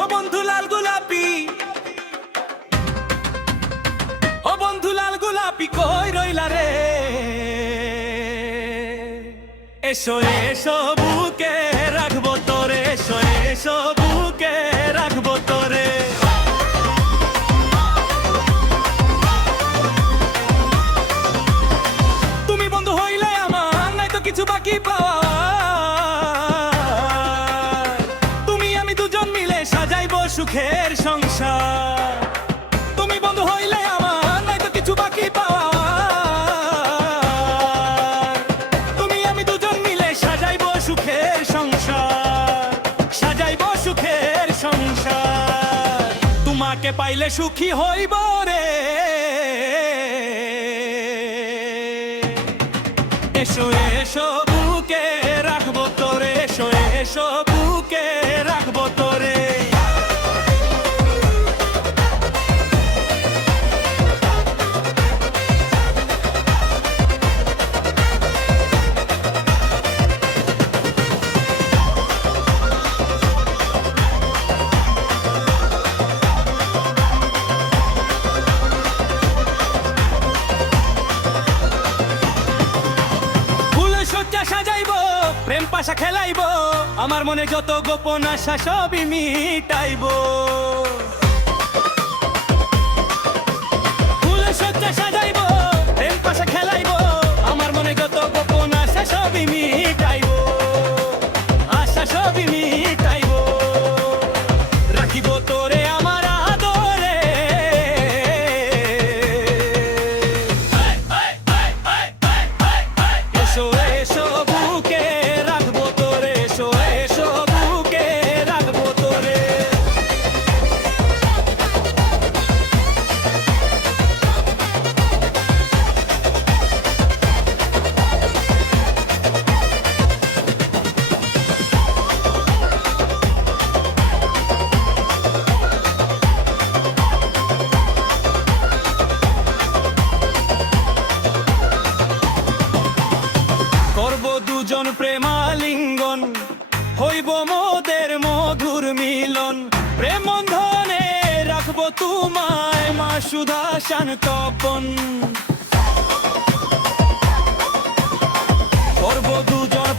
ও বন্ধু লাল গোলাপি, ও বন্ধু লাল গোলাপি কই রইলা রে? এসো এসো বুকে রাখবো তোরে, এসো এসো বুকে রাখবো তোরে। তুমি বন্ধু হইলে আমার নাই তো কিছু বাকি পাওয়া, সুখের সংসার। তুমি বন্ধু হইলে আমার নাই তো কিছু বাকি পাওয়া, তুমি আমি দুজন মিলে সাজাইবো সুখের সংসার, সাজাইবো সুখের সংসার। তোমাকে পাইলে সুখী হইব রে। এসো এসো বুকে রাখবো তোরে, এসো এসো বুকে রাখবো তোরে। সাজাইবো প্রেম পাশা খেলাইবো, আমার মনে যত গোপন আশা সবই মিটাইবো। ফুলে সজ্জা সাজাইবো প্রেম পাশা খেলাইবো, আমার মনে যত গোপন আশা সবই মিটাইবো, আশা সবই মিটাইবো। রাখিবো তোরে আমার আদরে, এসো এসো বুকে রাখবো তোরে, এসো এসো বুকে রাখবো তোরে। করব দুজন প্রেমালিঙ্গন, হইব মোদের মধুর মিলন। প্রেম বন্ধনে রাখবো তোমায় মা সুধা শান্তপন। করব দুজন